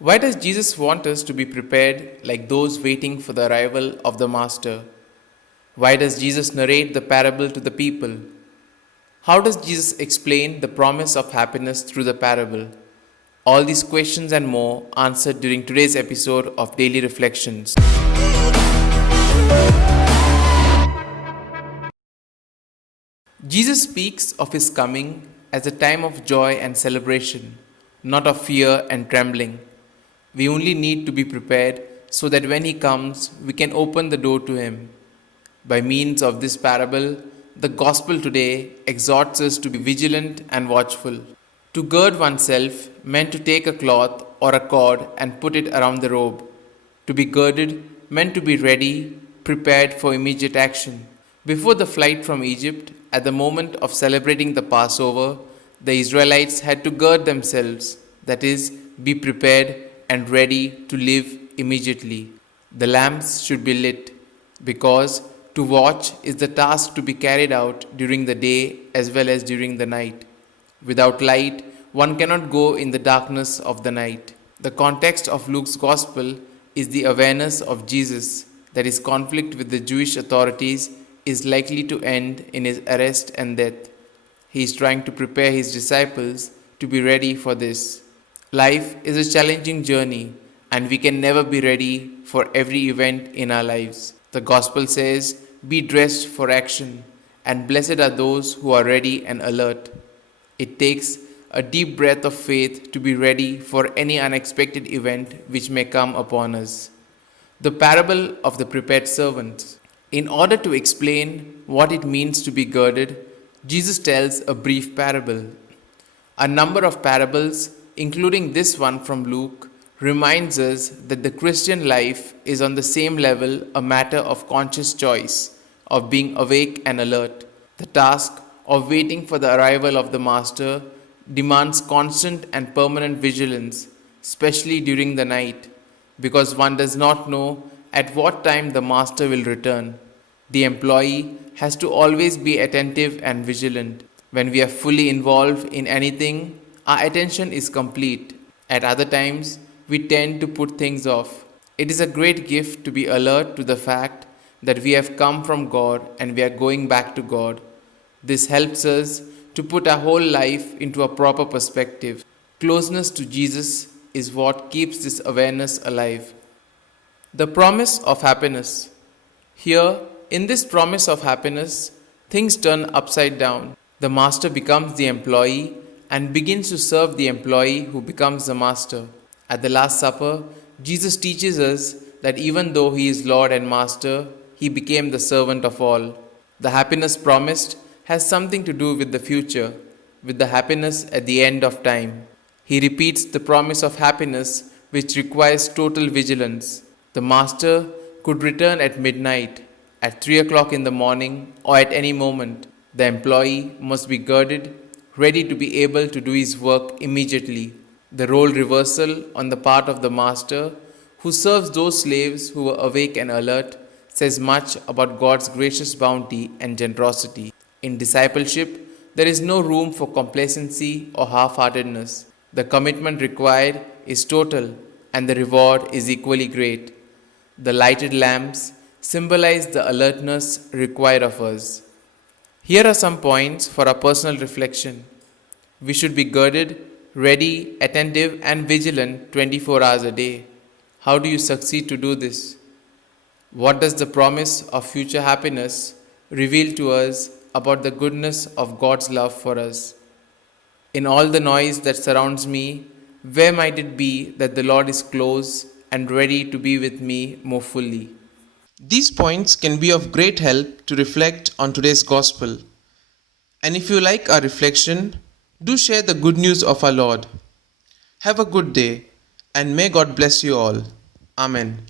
Why does Jesus want us to be prepared like those waiting for the arrival of the Master? Why does Jesus narrate the parable to the people? How does Jesus explain the promise of happiness through the parable? All these questions and more answered during today's episode of Daily Reflections. Jesus speaks of his coming as a time of joy and celebration, not of fear and trembling. We only need to be prepared so that when he comes, we can open the door to him. By means of this parable, the gospel today exhorts us to be vigilant and watchful. To gird oneself meant to take a cloth or a cord and put it around the robe. To be girded meant to be ready, prepared for immediate action. Before the flight from Egypt, at the moment of celebrating the Passover, the Israelites had to gird themselves, that is, be prepared and ready to live immediately. The lamps should be lit, because to watch is the task to be carried out during the day as well as during the night. Without light, one cannot go in the darkness of the night. The context of Luke's Gospel is the awareness of Jesus that his conflict with the Jewish authorities is likely to end in his arrest and death. He is trying to prepare his disciples to be ready for this. Life is a challenging journey, and we can never be ready for every event in our lives. The Gospel says, "Be dressed for action, and blessed are those who are ready and alert." It takes a deep breath of faith to be ready for any unexpected event which may come upon us. The parable of the prepared servant. In order to explain what it means to be girded, Jesus tells a brief parable. A number of parables, including this one from Luke, reminds us that the Christian life is on the same level a matter of conscious choice, of being awake and alert. The task of waiting for the arrival of the Master demands constant and permanent vigilance, especially during the night, because one does not know at what time the Master will return. The employee has to always be attentive and vigilant. When we are fully involved in anything, our attention is complete. At other times, we tend to put things off. It is a great gift to be alert to the fact that we have come from God and we are going back to God. This helps us to put our whole life into a proper perspective. Closeness to Jesus is what keeps this awareness alive. The promise of happiness. Here, in this promise of happiness, things turn upside down. The master becomes the employee and begins to serve the employee who becomes the master. At the Last Supper, Jesus teaches us that even though he is Lord and Master, he became the servant of all. The happiness promised has something to do with the future, with the happiness at the end of time. He repeats the promise of happiness, which requires total vigilance. The Master could return at midnight, at 3 o'clock in the morning, or at any moment. The employee must be girded, ready to be able to do his work immediately. The role reversal on the part of the Master, who serves those slaves who were awake and alert, says much about God's gracious bounty and generosity. In discipleship, there is no room for complacency or half-heartedness. The commitment required is total, and the reward is equally great. The lighted lamps symbolize the alertness required of us. Here are some points for our personal reflection. We should be girded, ready, attentive, and vigilant 24 hours a day. How do you succeed to do this? What does the promise of future happiness reveal to us about the goodness of God's love for us? In all the noise that surrounds me, where might it be that the Lord is close and ready to be with me more fully? These points can be of great help to reflect on today's gospel. And if you like our reflection, do share the good news of our Lord. Have a good day, and may God bless you all. Amen.